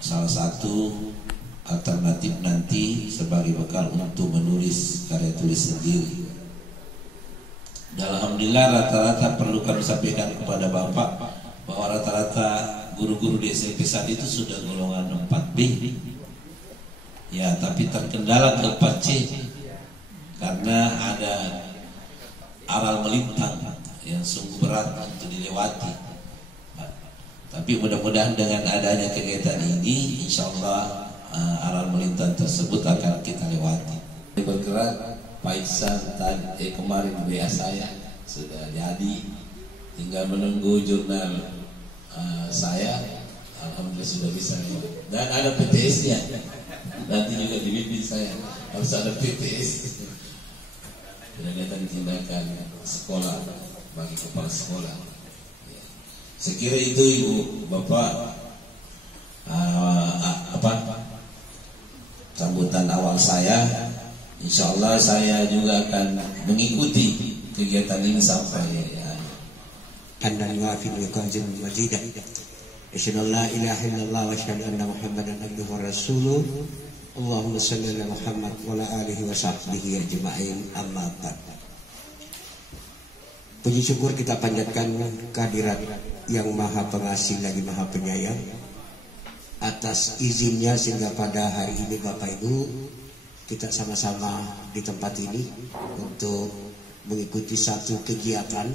salah satu alternatif nanti sebagai bekal untuk menulis karya tulis sendiri. Dan alhamdulillah rata-rata perlu kami sampaikan kepada Bapak bahwa rata-rata guru-guru di SMP saat itu sudah golongan 4B. Ya, tapi terkendala ke 4C karena ada aral melintang yang sungguh berat untuk dilewati. Tapi mudah-mudahan dengan adanya kegiatan ini, insya Allah aral melintang tersebut akan kita lewati. Bergerak, Pak Iksan kemarin WA saya sudah jadi, tinggal menunggu jurnal saya. Alhamdulillah sudah bisa lewat. Dan ada PTS-nya. Nanti juga dibimbing saya harus ada PTS. Kegiatan tindakan sekolah bagi kepala sekolah. Saya kira itu Ibu Bapak sambutan awal saya. Insya Allah saya juga akan mengikuti kegiatan ini sampai Andan wafil wiqazim majidah. Asyhadu an la ilaha illallah wa asyhadu anna Muhammadan abduhu wa rasuluh. Allahumma shalli ala Muhammad wa ala alihi wa sahbihi ajma'in. Amma ba'd. Puji syukur kita panjatkan kehadirat yang maha pengasih lagi maha penyayang atas izinnya sehingga pada hari ini Bapak Ibu kita sama-sama di tempat ini untuk mengikuti satu kegiatan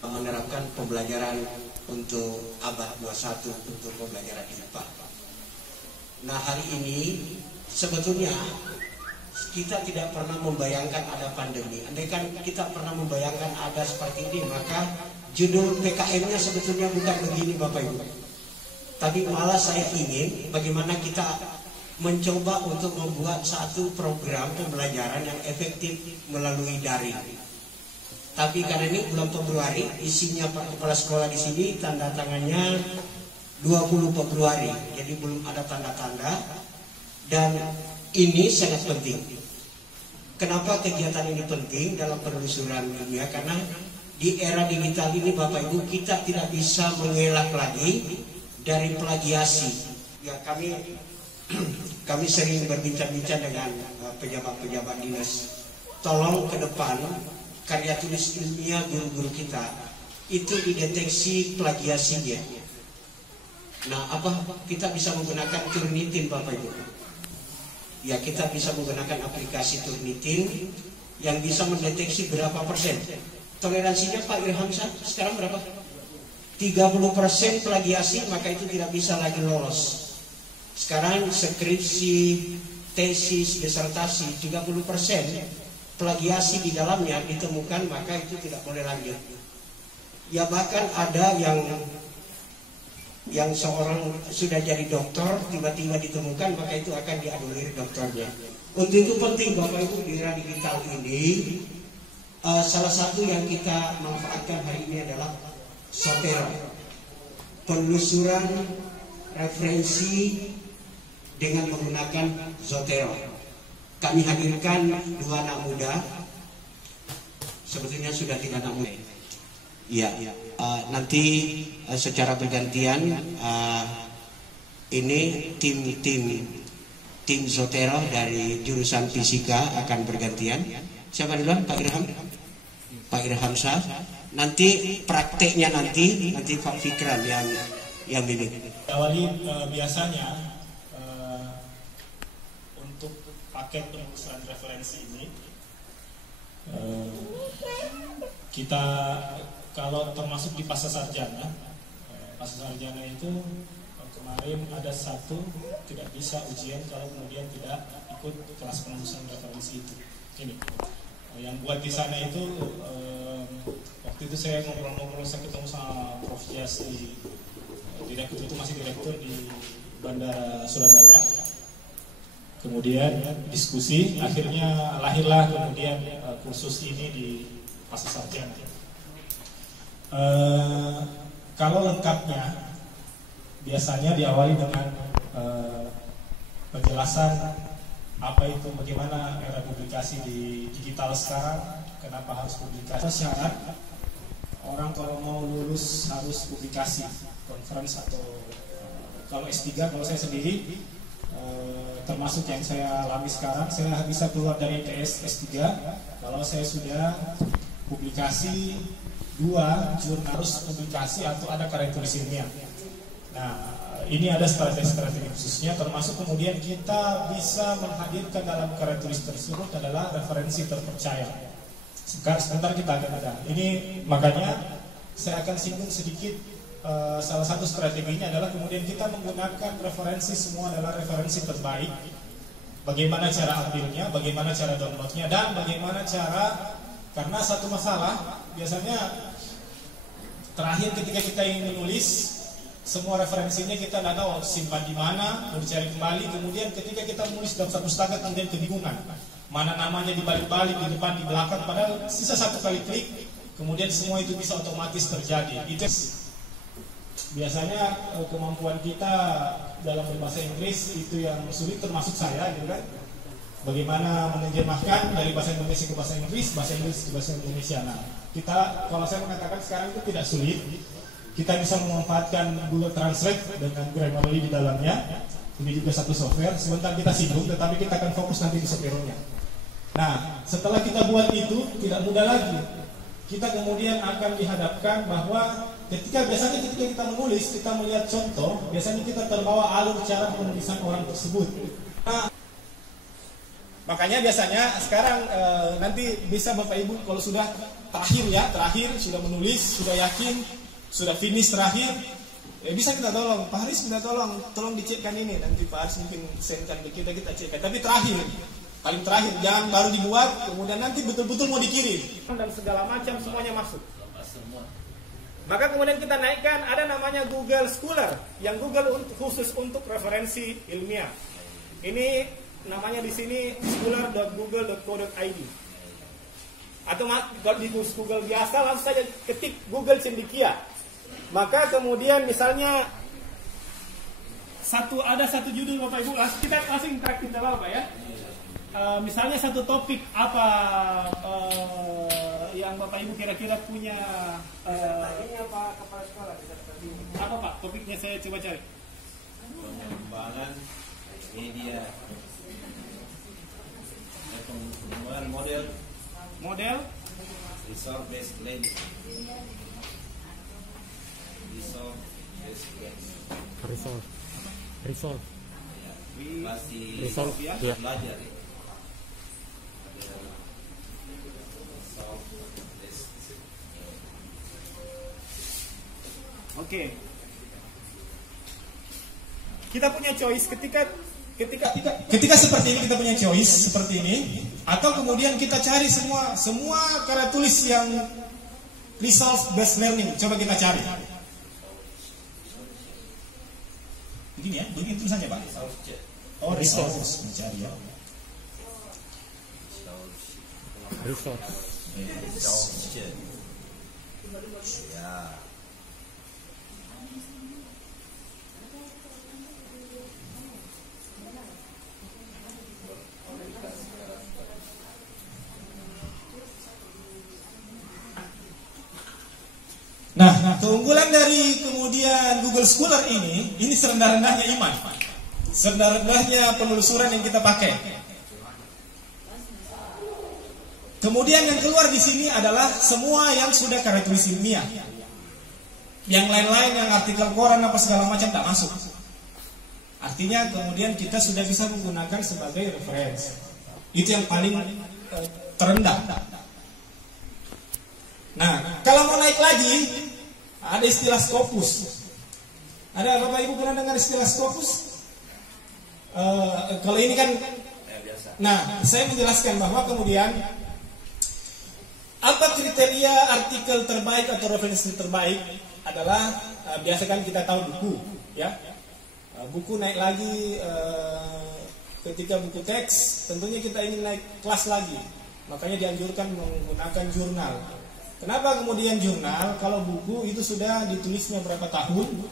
menerapkan pembelajaran untuk abad 21 untuk pembelajaran IPA. Nah, hari ini sebetulnya kita tidak pernah membayangkan ada pandemi. Andaikan kita pernah membayangkan ada seperti ini, maka judul PKM-nya sebetulnya bukan begini Bapak Ibu. Tapi malah saya ingin bagaimana kita mencoba untuk membuat satu program pembelajaran yang efektif melalui daring. Tapi karena ini bulan Februari, isinya Pak Kepala Sekolah di sini tanda tangannya 20 Februari, jadi belum ada tanda-tanda. Dan ini sangat penting. Kenapa kegiatan ini penting dalam penelusuran dunia? Karena di era digital ini Bapak Ibu kita tidak bisa mengelak lagi dari plagiasi. Ya, kami sering berbincang-bincang dengan pejabat-pejabat dinas. Tolong ke depan karya tulis ilmiah guru-guru kita itu dideteksi plagiasinya. Nah, kita bisa menggunakan Turnitin Bapak Ibu. Ya, kita bisa menggunakan aplikasi Turnitin yang bisa mendeteksi berapa persen. Toleransinya Pak Irhamsyah sekarang berapa? 30% plagiasi, maka itu tidak bisa lagi lolos. Sekarang skripsi, tesis, disertasi 30% plagiasi di dalamnya ditemukan, maka itu tidak boleh lanjut. Ya, bahkan ada yang seorang sudah jadi dokter tiba-tiba ditemukan, maka itu akan dianulir dokternya. Untuk itu penting Bapak Ibu di era digital ini salah satu yang kita manfaatkan hari ini adalah Zotero, penelusuran referensi dengan menggunakan Zotero. Kami hadirkan dua anak muda, sebetulnya sudah tidak anak muda. Ya, nanti secara bergantian ini tim Zotero dari jurusan fisika akan bergantian. Siapa duluan? Pak Irham? Pak Irhamsyah. Nanti prakteknya nanti Pak Fikran yang bimbing. Awali biasanya untuk paket penelusuran referensi ini kita kalau termasuk di pasca sarjana itu kemarin ada satu tidak bisa ujian kalau kemudian tidak ikut kelas penelusuran referensi itu. Ini yang buat di sana itu waktu itu saya ngobrol-ngobrol, saya ketemu sama Prof. Jas di direktur, itu masih direktur di Bandara Surabaya. Kemudian diskusi, akhirnya lahirlah kemudian kursus ini di pasca sarjana. Kalau lengkapnya biasanya diawali dengan penjelasan apa itu, bagaimana era publikasi di digital sekarang, kenapa harus publikasi. Syarat orang kalau mau lulus harus publikasi, conference atau kalau S3, kalau saya sendiri termasuk yang saya alami sekarang, saya bisa keluar dari ITS S3 kalau saya sudah publikasi 2 jurnalus publikasi atau ada karya tulis ilmiah. Nah, ini ada strategi-strategi khususnya, termasuk kemudian kita bisa menghadirkan dalam karya tulis tersebut adalah referensi terpercaya. Sebentar kita akan ada. Ini makanya saya akan singgung sedikit. Salah satu strateginya adalah kemudian kita menggunakan referensi, semua adalah referensi terbaik. Bagaimana cara ambilnya, bagaimana cara downloadnya, dan bagaimana cara, karena satu masalah biasanya terakhir ketika kita ingin menulis, semua referensinya kita tidak tahu simpan di mana, mau dicari kembali. Kemudian ketika kita menulis dalam satu pustaka kemudian kebingungan, mana namanya dibalik-balik, di depan, di belakang, padahal sisa satu kali klik, kemudian semua itu bisa otomatis terjadi. Itu biasanya kemampuan kita dalam berbahasa Inggris itu yang sulit, termasuk saya, gitu kan? Bagaimana menerjemahkan dari bahasa Indonesia ke bahasa Inggris ke bahasa Indonesia. Nah, kita, kalau saya mengatakan sekarang itu tidak sulit. Kita bisa memanfaatkan Google Translate dengan Grammarly di dalamnya. Ini juga satu software. Sebentar kita singgung, tetapi kita akan fokus nanti di software-nya. Nah, setelah kita buat itu, tidak mudah lagi. Kita kemudian akan dihadapkan bahwa biasanya ketika kita menulis, kita melihat contoh, biasanya kita terbawa alur cara penulisan orang tersebut. Nah, makanya biasanya sekarang nanti bisa Bapak Ibu kalau sudah terakhir sudah menulis, sudah yakin, sudah finish terakhir, bisa kita tolong, Pak Haris minta tolong dicekkan ini, nanti Pak Haris mungkin sendkan ke kita cekkan, tapi paling terakhir, jangan baru dibuat, kemudian nanti betul-betul mau dikirim dan segala macam semuanya masuk. Maka kemudian kita naikkan, ada namanya Google Scholar, yang Google khusus untuk referensi ilmiah. Ini namanya di sini scholar.google.co.id. Atau kalau di Google biasa langsung saja ketik Google Cendekia. Maka kemudian misalnya ada satu judul Bapak Ibu, kita langsung interaktif dalam Bapak ya. Misalnya satu topik apa yang Bapak Ibu kira-kira punya apa Pak topiknya, saya coba cari. Pengembangan media, pengembangan model resource based learning, resource masih ya. belajar ya. Oke. Kita punya choice ketika seperti ini, kita punya choice seperti ini, atau kemudian kita cari semua karya tulis yang resource based learning. Coba kita cari. Begini ya, begini tulisannya Pak. Oh, resource mencari ya. Resource. Ya. Nah, keunggulan dari kemudian Google Scholar ini serendah-rendahnya iman, serendah-rendahnya penelusuran yang kita pakai. Kemudian yang keluar di sini adalah semua yang sudah karya tulis ilmiah. Yang lain-lain, yang artikel koran apa segala macam tak masuk. Artinya kemudian kita sudah bisa menggunakan sebagai referensi. Itu yang paling terendah. Nah, kalau mau naik lagi, ada istilah Scopus. Ada Bapak Ibu pernah dengar istilah Scopus? Kalau ini kan, nah saya menjelaskan bahwa kemudian apa kriteria artikel terbaik atau referensi terbaik adalah biasa kan kita tahu buku, ya. Buku naik lagi ketika buku teks, tentunya kita ingin naik kelas lagi, makanya dianjurkan menggunakan jurnal. Kenapa kemudian jurnal? Kalau buku itu sudah ditulisnya berapa tahun?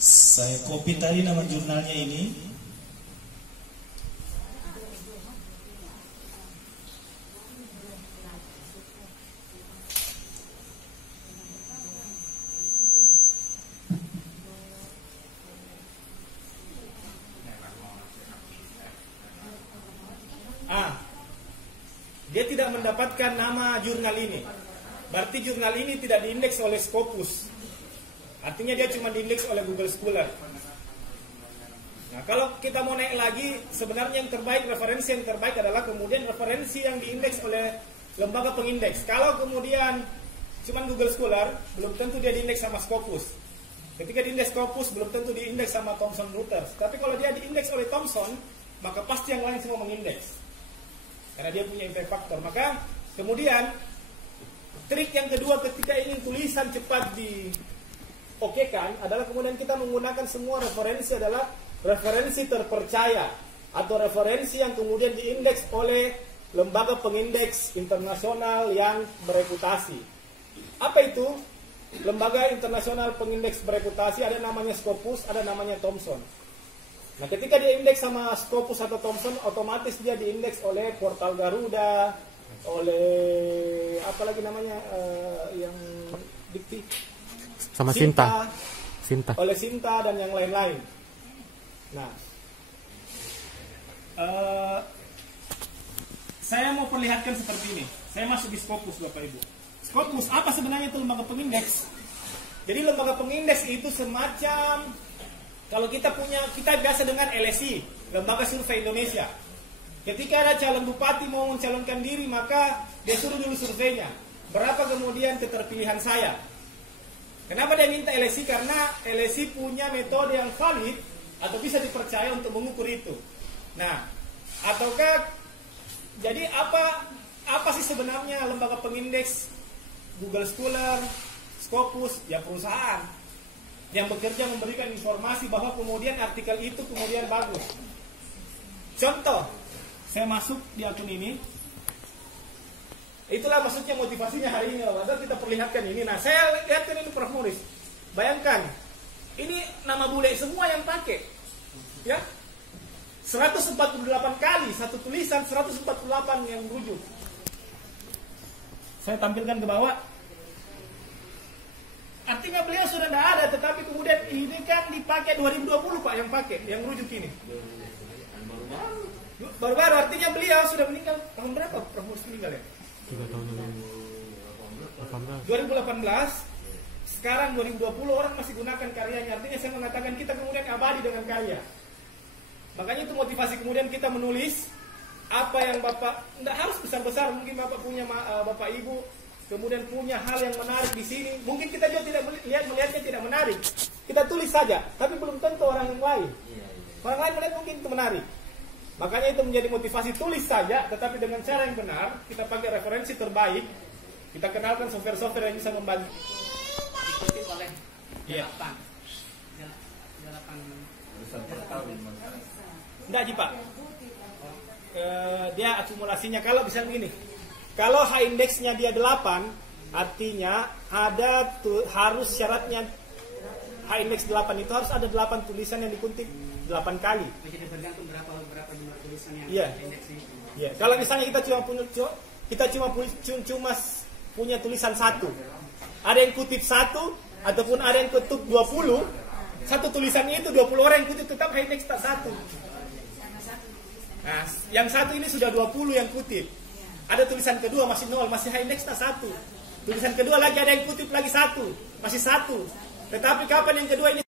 Saya copy tadi nama jurnalnya ini. Nah, dia tidak mendapatkan nama jurnal ini. Berarti jurnal ini tidak diindeks oleh Scopus. Artinya dia cuma diindeks oleh Google Scholar. Nah, kalau kita mau naik lagi, sebenarnya yang terbaik, referensi yang terbaik adalah kemudian referensi yang diindeks oleh lembaga pengindeks. Kalau kemudian cuma Google Scholar, belum tentu dia diindeks sama Scopus. Ketika diindeks Scopus, belum tentu diindeks sama Thomson Reuters. Tapi kalau dia diindeks oleh Thomson, maka pasti yang lain semua mengindeks. Karena dia punya impact factor. Maka kemudian trik yang kedua ketika ingin tulisan cepat diokekan adalah kemudian kita menggunakan semua referensi adalah referensi terpercaya atau referensi yang kemudian diindeks oleh lembaga pengindeks internasional yang bereputasi. Apa itu? Lembaga internasional pengindeks bereputasi, ada namanya Scopus, ada namanya Thomson. Nah, ketika dia indeks sama Scopus atau Thomson, otomatis dia diindeks oleh Portal Garuda, oleh apa lagi namanya yang dikti sama Sinta, oleh Sinta dan yang lain-lain. Nah, saya mau perlihatkan seperti ini. Saya masuk di Scopus, Bapak Ibu. Scopus apa sebenarnya itu lembaga pengindeks? Jadi lembaga pengindeks itu semacam, kalau kita biasa dengan LSI, Lembaga Survei Indonesia. Ketika ada calon bupati mau mencalonkan diri, maka dia suruh dulu surveinya. Berapa kemudian keterpilihan saya? Kenapa dia minta LSI? Karena LSI punya metode yang valid atau bisa dipercaya untuk mengukur itu. Nah, ataukah jadi apa sih sebenarnya lembaga pengindeks? Google Scholar, Scopus, ya perusahaan yang bekerja memberikan informasi bahwa kemudian artikel itu kemudian bagus. Contoh, saya masuk di akun ini. Itulah maksudnya motivasinya hari ini. Lalu kita perlihatkan ini. Nah, saya lihatkan ini Prof. Morris. Bayangkan, ini nama bule semua yang pakai. Ya, 148 kali satu tulisan, 148 yang merujuk. Saya tampilkan ke bawah. Artinya beliau sudah tidak ada, tetapi kemudian ini kan dipakai 2020 Pak yang pakai, yang rujuk ini. Baru-baru, artinya beliau sudah meninggal tahun berapa? Prof. meninggal ya? 3 tahun yang 2018. Sekarang 2020 orang masih gunakan karyanya. Artinya saya mengatakan kita kemudian abadi dengan karya. Makanya itu motivasi kemudian kita menulis apa yang Bapak, tidak harus besar-besar, mungkin Bapak punya Bapak Ibu kemudian punya hal yang menarik di sini. Mungkin kita juga tidak melihatnya tidak menarik. Kita tulis saja, tapi belum tentu orang yang lain. Orang lain melihat mungkin itu menarik. Makanya itu menjadi motivasi, tulis saja, tetapi dengan cara yang benar. Kita pakai referensi terbaik. Kita kenalkan software-software yang bisa membantu. Dikutip oleh Delapan. Enggak, Ji, Pak. Dia akumulasinya kalau bisa begini. Kalau H-indeksnya dia 8, artinya harus syaratnya H-indeks 8 itu harus ada 8 tulisan yang dikutip 8 kali. Jadi bergantung berapa jumlah tulisan yang indeks ini. Iya. Kalau misalnya kita cuma punya tulisan 1. Ada yang kutip 1 ataupun ada yang kutip 20, satu tulisannya itu 20 orang yang kutip tetap H-indeks tak 1. Nah, yang satu ini sudah 20 yang kutip. Ada tulisan kedua masih 0, masih H-indeks tak 1. Tulisan kedua lagi ada yang kutip lagi 1, masih 1. Tetapi kapan yang kedua ini